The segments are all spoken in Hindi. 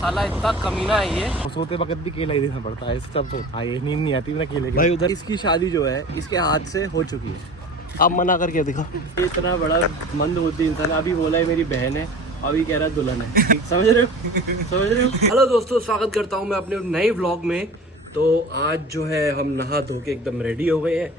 साला इतना कमीना है ये। सोते वक्त भी केला ही देना पड़ता है, इस सब सोता है, नींद नहीं आती ना केले की। भाई उधर इसकी शादी जो है इसके हाथ से हो चुकी है, आप मना करके दिखा। इतना बड़ा मंदबुद्धि इंसान, अभी बोला है मेरी बहन है, अभी कह रहा है दुल्हन है। समझ रहे हो? हेलो दोस्तों, स्वागत करता हूँ मैं अपने नए व्लॉग में। तो आज जो है हम नहा धो के एकदम रेडी हो गए हैं।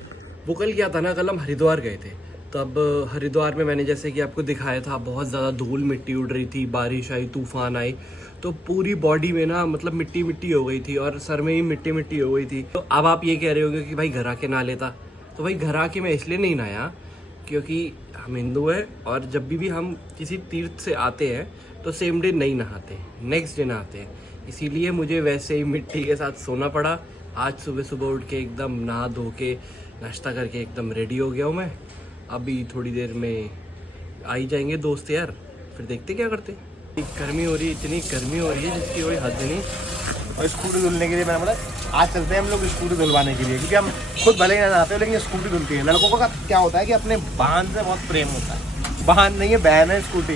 वो कल क्या था ना, कल हम हरिद्वार गए थे। तो अब हरिद्वार में मैंने जैसे कि आपको दिखाया था, बहुत ज़्यादा धूल मिट्टी उड़ रही थी, बारिश आई, तूफान आई, तो पूरी बॉडी में ना मतलब मिट्टी मिट्टी हो गई थी और सर में ही मिट्टी मिट्टी हो गई थी। तो अब आप ये कह रहे होंगे कि भाई घर आके नहा लेता। तो भाई घर आके मैं इसलिए नहीं नहाया क्योंकि हम हिंदू हैं और जब भी हम किसी तीर्थ से आते हैं तो सेम डे नहीं नहाते, नेक्स्ट डे नहाते हैं। इसीलिए मुझे वैसे ही मिट्टी के साथ सोना पड़ा। आज सुबह सुबह उठ के एकदम नहा धो के नाश्ता करके एकदम रेडी हो गया हूँ मैं। अभी थोड़ी देर में आ ही जाएंगे दोस्त यार, फिर देखते क्या करते। गर्मी हो रही है, इतनी गर्मी हो रही है जिसकी कोई हद नहीं। और स्कूटी धुलने के लिए मैंने बोला आज चलते हैं हम लोग स्कूटी धुलवाने के लिए, क्योंकि हम खुद भले ही ना नहाते हो लेकिन स्कूटी धुलती है। लड़कों का क्या होता है कि अपने वाहन से बहुत प्रेम होता है। वाहन नहीं है, बहन है स्कूटी।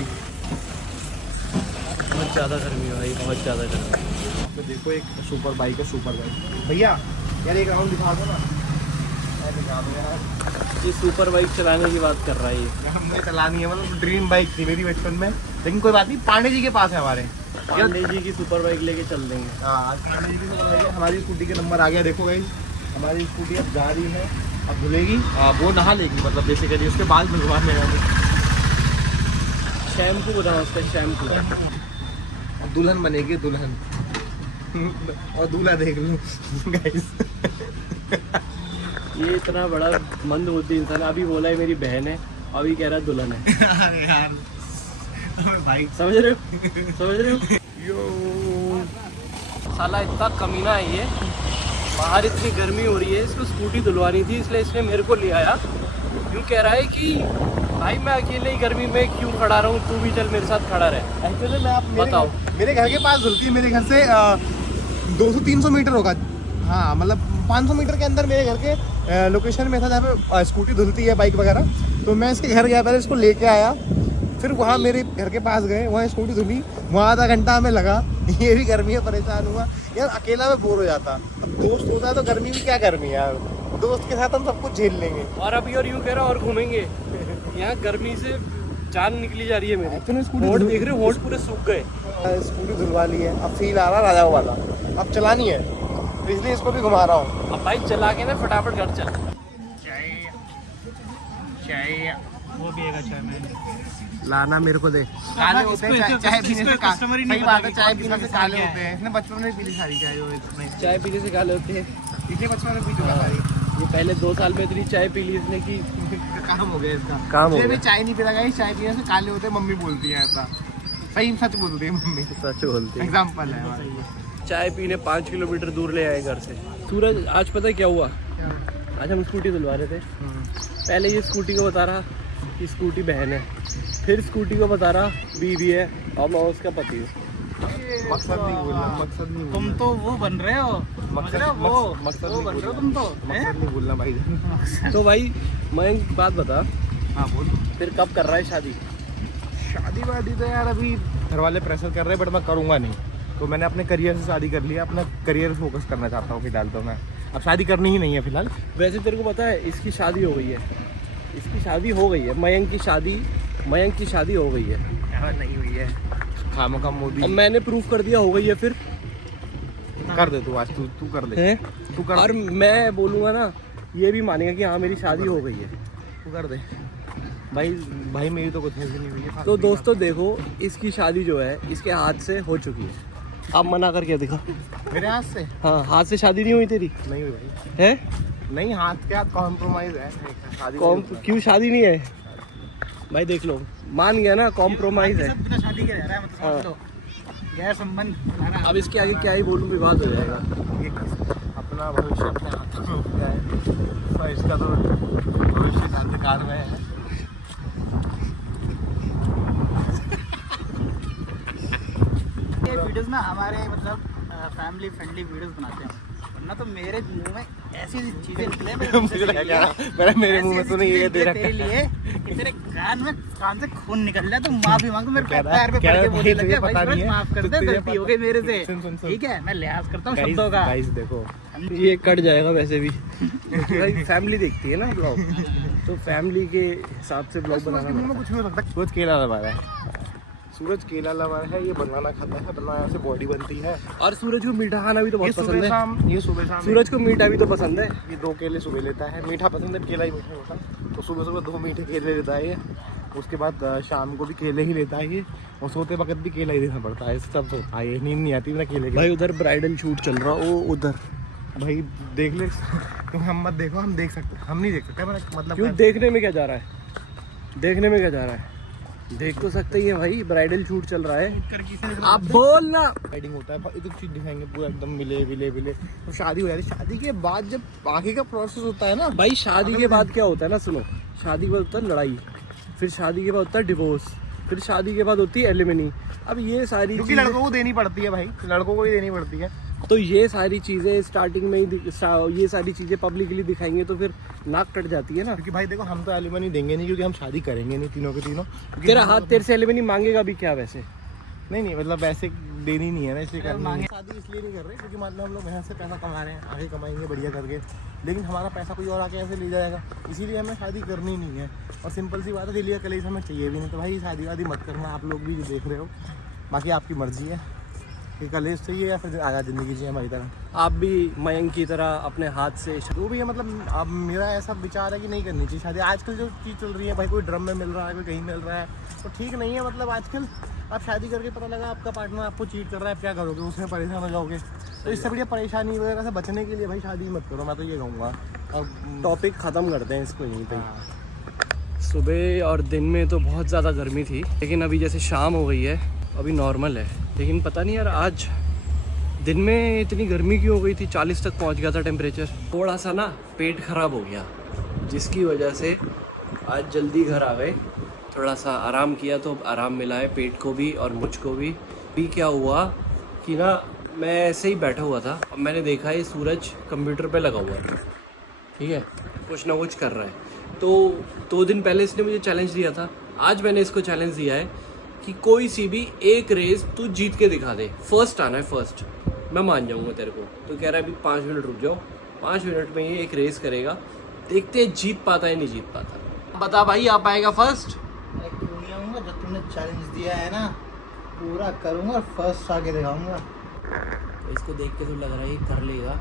बहुत ज़्यादा गर्मी है भाई, बहुत ज़्यादा गर्मी। तो देखो एक सुपर बाइक है, सुपर बाइक। भैया यार एक राउंड दिखा दो ना, दिखा दो यार। ये सुपर बाइक चलाने की बात कर रहा है ये। हमने चलानी है, मतलब ड्रीम बाइक थी मेरी बचपन में, लेकिन कोई बात नहीं, पांडे जी के पास है हमारे। पांडे जी की सुपर बाइक लेके चल देंगे। हाँ, पांडे जी की सुपर बाइक है। हमारी स्कूटी का नंबर आ गया, देखो गाइस हमारी स्कूटी अब जा रही है, अब धुलेगी। वो नहा लेगी, मतलब बेसिकली उसके बाल धुलवा लेगा। शैम्पू बताओ उसका, शैम्पू। दुल्हन बनेगी दुल्हन। और दूल्हा देख लो गाइस। ये इतना बड़ा मंदबुद्धि इंसान, अभी बोला है मेरी बहन है, अभी कह रहा है दुल्हन है। अरे यार भाई, समझ रहे हो? यो साला इतना कमीना है ये। बाहर इतनी गर्मी हो रही है, इसको स्कूटी धुलवानी थी, इसलिए इसने मेरे को ले आया। यूँ कह रहा है कि भाई मैं अकेले ही गर्मी में क्यों खड़ा रहूँ, तू भी चल मेरे साथ खड़ा रहे। एक्चुअली मैं आप बताओ, मेरे घर के पास धुलती है, मेरे घर से 200-300 मीटर होगा। हाँ, मतलब 500 मीटर के अंदर मेरे घर के लोकेशन में था जहाँ पे स्कूटी धुलती है, बाइक वगैरह। तो मैं इसके घर गया, पहले इसको लेके आया, फिर वहाँ मेरे घर के पास गए, वहाँ स्कूटी धुली, वहाँ आधा घंटा हमें लगा। ये भी गर्मी है, परेशान हुआ यार, अकेला में बोर हो जाता। अब दोस्त होता है तो गर्मी भी क्या गर्मी यार, दोस्त के साथ हम सब कुछ झेल लेंगे। और अभी और यूँ कह रहा और घूमेंगे। यहाँ गर्मी से जान निकली जा रही है मेरी। होंठ देख रहे हो, होंठ पूरे सूख गए। स्कूटी धुलवा ली है, अब फील आ रहा राजा वाला, अब चलानी है, इसलिए इसको भी घुमा रहा हूँ। अब बाइक चला के ना फटाफट घर चल। चाय वो भी एक अच्छा है, लाना मेरे को दे। काले होते हैं चाय पीने से, सही बात है, चाय पीने से काले होते हैं। इसने बचपन में पी ली सारी चाय, चाय पीने से काले होते हैं। इसने बचपन में पी चुका सारी। ये पहले 2 साल में इतनी चाय पी ली इसने कि काम हो गया इसका, काम हो गया। गया। चाय नहीं पीता गाइस, चाय पीने से काले होते हैं, मम्मी बोलती है ऐसा। सही सच बोलती है मम्मी, सच बोलती है। एग्जाम्पल है हमारा। चाय पीने 5 किलोमीटर दूर ले आए घर से। सूरज आज पता है क्या हुआ? आज हम स्कूटी धुलवा रहे थे। पहले ये स्कूटी को बता रहा कि स्कूटी बहन है, फिर स्कूटी को बता रहा बीवी है और मैं उसका पति हूँ। मकसद नहीं बोलना, मकसद नहीं, तुम तो वो बन रहे हो, मकसद वो बन रहे हो तुम तो। मकसद नहीं बोलना भाई। तो भाई मैं एक बात बता, हाँ बोल। फिर कब कर रहा है शादी? शादी वादी तो यार अभी घर वाले प्रेशर कर रहे हैं, बट मैं करूँगा नहीं। तो मैंने अपने करियर से शादी कर लिया, अपना करियर फोकस करना चाहता हूँ फिलहाल। तो मैं अब शादी करनी ही नहीं है फिलहाल। वैसे तेरे को पता है इसकी शादी हो गई है, इसकी शादी हो गई है, मयंक की शादी हो गई है। नहीं हुई है, खामों का मोदी। अब मैंने प्रूफ कर दिया हो गई है, फिर कर दे तू, आज तू कर ले, तू कर। और मैं बोलूँगा ना, ये भी मानेगा कि हाँ मेरी शादी हो गई है। तू कर दे भाई मेरी तो कुछ नहीं हुई है। तो दोस्तों देखो, इसकी शादी जो है इसके हाथ से हो चुकी है। आप मना करके दिखा। मेरे हाथ से? हाँ, हाथ से शादी नहीं हुई तेरी? नहीं हुई भाई, है नहीं, हाथ के हाथ कॉम्प्रोमाइज है, शादी क्यों शादी नहीं है भाई? देख लो, मान गया ना, कॉम्प्रोमाइज है। शादी क्या है, मतलब गैर संबंध। अब इसके आगे क्या ही बोलूं, विवाद हो जाएगा। ये अपना भविष्य अपने हाथों में हो गया है, और इसका तो भविष्य अंधकार में है। ये वीडियोस ना हमारे मतलब फैमिली फ्रेंडली वीडियोस बनाते हैं, वरना तो मेरे मुंह में ऐसी चीजें निकले भाई मुझे लगा मेरे मुंह में तूने ये दे रखा तेरे लिए कि तेरे कान से खून निकल जाए तो माफी मांग, मेरे कह रहा- पैर पे कह पड़ रहा के भाई बोलने तुझे लगे भाई पता सूरज नहीं है, माफ कर दे, तुझे गलती हो गई मेरे से। सुन। ठीक है, मैं लिहाज करता हूँ शब्दों का। गाइस देखो ये कट जाएगा वैसे भी भाई फैमिली देखती है ना ब्लॉग, तो फैमिली के हिसाब से ब्लॉग सूरज के बनाना मुंह में कुछ नहीं हो सकता। सूरज केला लगा रहा है, सूरज केला लगा रहा है, ये बनाना खाता है, बनाना से बॉडी बनती है। और सूरज को मीठा खाना भी तो ये बहुत पसंद सुबह है। शाम, ये सुबह शाम सूरज को मीठा भी तो पसंद है। ये 2 केले सुबह लेता है, मीठा पसंद है, केला ही मीठा होता है, तो सुबह सुबह 2 मीठे केले लेता है ये। उसके बाद शाम को भी केले ही लेता है ये, और सोते वक्त भी केला ही देना पड़ता है, सब सोता है ये, नींद नहीं आती बिना केले के। भाई उधर ब्राइडल शूट चल रहा, वो उधर भाई देख ले तुम, हम मत देखो, हम देख सकते, हम नहीं देख सकते, मतलब क्यों? देखने में क्या जा रहा है, देखने में क्या जा रहा है, देख तो सकते ही है भाई, ब्राइडल शूट चल रहा है। आप बोल ना, वेडिंग होता है, एक चीज दिखाएंगे पूरा एकदम मिले विले विले, तो शादी हो जाती है। शादी के बाद जब बाकी का प्रोसेस होता है ना भाई शादी के बाद क्या होता है ना, सुनो, शादी के बाद होता है लड़ाई, फिर शादी के बाद होता है डिवोर्स, फिर शादी के बाद होती है एलिमनी। अब ये सारी क्योंकि लड़कों को देनी पड़ती है भाई, लड़कों को ही देनी पड़ती है। तो ये सारी चीजें स्टार्टिंग में ही ये सारी चीजें पब्लिकली दिखाएंगे तो फिर नाक कट जाती है ना। क्योंकि भाई देखो, हम तो एलिमनी देंगे नहीं, क्योंकि हम शादी करेंगे नहीं तीनों के तीनों। तेरा हाथ तेरे से एलिमनी मांगेगा भी क्या वैसे? नहीं मतलब वैसे देनी नहीं है ना, इसलिए करनी है। शादी इसलिए नहीं कर रहे क्योंकि मतलब हम लोग यहाँ से पैसा कमा रहे हैं, आगे कमाएंगे बढ़िया करके, लेकिन हमारा पैसा कोई और आके ऐसे ले जाएगा, इसीलिए हमें शादी करनी नहीं है। और सिंपल सी बात है, दिल्ली का कलेज हमें चाहिए भी नहीं, तो भाई शादी वादी मत करना, आप लोग भी जो देख रहे हो। बाकी आपकी मर्जी है कि कलेज चाहिए या फिर आगे ज़िंदगी चाहिए हमारी तरह। आप भी मयंक की तरह अपने हाथ से जो भी है, मतलब अब मेरा ऐसा विचार है कि नहीं करनी चाहिए शादी। आजकल जो चीज़ चल रही है भाई, कोई ड्रम में मिल रहा है, कोई कहीं मिल रहा है, तो ठीक नहीं है। मतलब आजकल आप शादी करके पता लगा आपका पार्टनर आपको चीट कर रहा है, क्या करोगे? उसमें परेशान हो जाओगे। तो इससे बढ़िया परेशानी वगैरह से बचने के लिए भाई शादी मत करो, मैं तो ये कहूँगा। अब टॉपिक ख़त्म करते हैं इसको यहीं पे। सुबह और दिन में तो बहुत ज़्यादा गर्मी थी, लेकिन अभी जैसे शाम हो गई है, अभी नॉर्मल है। लेकिन पता नहीं यार, आज दिन में इतनी गर्मी क्यों हो गई थी, 40 तक पहुंच गया था टेम्परेचर। थोड़ा सा ना पेट ख़राब हो गया, जिसकी वजह से आज जल्दी घर आ गए। थोड़ा सा आराम किया तो आराम मिला है पेट को भी और मुझको भी। अभी क्या हुआ कि ना, मैं ऐसे ही बैठा हुआ था और मैंने देखा ये सूरज कंप्यूटर पे लगा हुआ है, ठीक है, कुछ ना कुछ कर रहा है। तो 2 दिन पहले इसने मुझे चैलेंज दिया था, आज मैंने इसको चैलेंज दिया है कि कोई सी भी एक रेस तू जीत के दिखा दे, फर्स्ट आना है, फर्स्ट, मैं मान जाऊंगा तेरे को। तो कह रहा है अभी 5 मिनट रुक जाओ, 5 मिनट में ये एक रेस करेगा, देखते हैं जीत पाता है नहीं जीत पाता। बता भाई, आ पाएगा फर्स्ट? मैं क्यों नहीं आऊँगा, जब तुमने चैलेंज दिया है ना, पूरा करूँगा और फर्स्ट आके दिखाऊंगा। इसको देख के तो लग रहा है ये कर लेगा,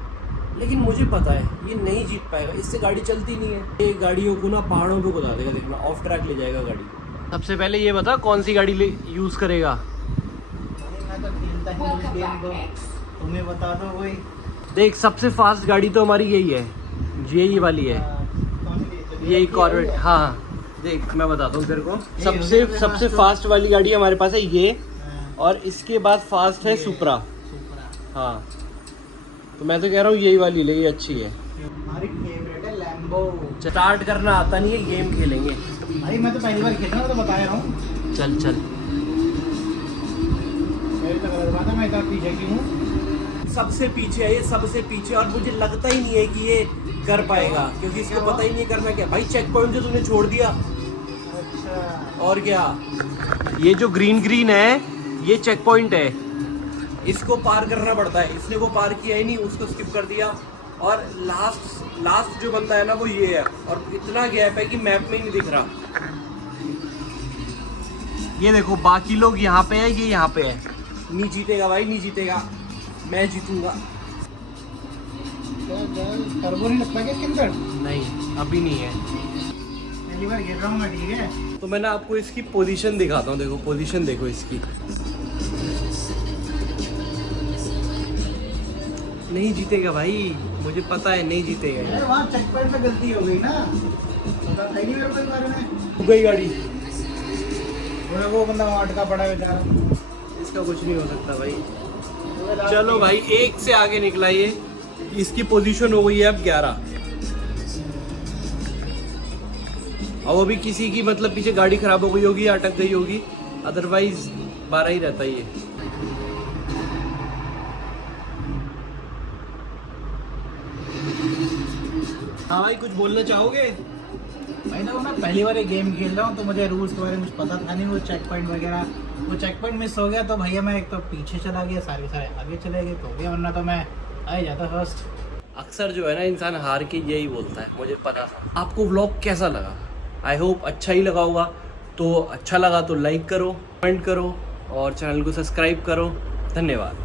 लेकिन मुझे पता है ये नहीं जीत पाएगा, इससे गाड़ी चलती नहीं है। ये गाड़ियों को ना पहाड़ों पे कुदा देगा, देखना ऑफ ट्रैक ले जाएगा गाड़ी। सबसे पहले ये बता कौन सी गाड़ी यूज़ करेगा? मैं तो खेलता ही इस गेम को, तुम्हें बता दो कोई। देख, सबसे फास्ट गाड़ी तो हमारी यही है, ये वाली है, यही कॉर्वेट। हाँ देख, मैं बताता हूँ तेरे को, सबसे फास्ट वाली गाड़ी हमारे पास है ये, और इसके बाद फास्ट है सुपरा। हाँ, तो मैं तो कह रहा हूँ यही वाली ले, ये अच्छी है। हमारी फेवरेट है लैम्बो। स्टार्ट करना आता नहीं है, गेम खेलेंगे भाई मैं तो पहली बार खेल रहा हूँ, तो बता रहा हूँ। चल चल, मेरे तो गलत बात है, मैं इतना पीछे क्यों हूँ? सबसे पीछे है ये, सबसे पीछे, और मुझे लगता ही नहीं है कि ये कर पाएगा, क्योंकि इसको पता ही नहीं करना क्या। भाई चेक पॉइंट जो तूने छोड़ दिया, अच्छा, और क्या, ये जो ग्रीन है ये चेक पॉइंट है, इसको पार करना पड़ता है। इसने वो पार किया ही नहीं, उसको स्किप कर दिया, और लास्ट जो बंदा है ना वो ये है, और इतना गैप है कि मैप में ही नहीं दिख रहा। ये देखो, बाकी लोग यहाँ पे है, ये यहाँ पे है। नहीं जीतेगा भाई, नहीं जीतेगा, मैं जीतूंगा। टर्बो नहीं लगता क्या इसके अंदर? नहीं, अभी नहीं है। पहली बार खेल रहा हूँ मैं, ठीक है। तो मैंने आपको इसकी पोजीशन दिखाता हूँ, देखो पोजीशन देखो इसकी। नहीं जीतेगा भाई, मुझे पता है नहीं जीतेगा। यार वहाँ चेक पॉइंट पे गलती हो गई ना, पता था ही नहीं मेरे को इस बारे में। गई गाड़ी, वो बंदा वहाँ अटका पड़ा है बेचारा। इसका कुछ नहीं हो सकता भाई। चलो भाई, 1 से आगे निकला ये, इसकी पोजीशन हो गई है अब 11। अब अभी किसी की मतलब पीछे गाड़ी खराब हो गई होगी या अटक गई होगी, अदरवाइज 12 ही रहता ये। हाँ भाई कुछ बोलना चाहोगे? भाई देखो मैं पहली बार ये गेम खेल रहा हूँ तो मुझे रूल्स के बारे में कुछ पता था नहीं, वो चेक पॉइंट वगैरह, वो चेक पॉइंट मिस हो गया तो भैया मैं एक तो पीछे चला गया, सारे सारे आगे चले गए, तो हो गया, वरना तो मैं आ ही जाता फर्स्ट। अक्सर जो है ना इंसान हार के यही बोलता है, मुझे पता था। आपको व्लॉग कैसा लगा? आई होप अच्छा ही लगा होगा। तो अच्छा लगा तो लाइक करो, कमेंट करो और चैनल को सब्सक्राइब करो। धन्यवाद।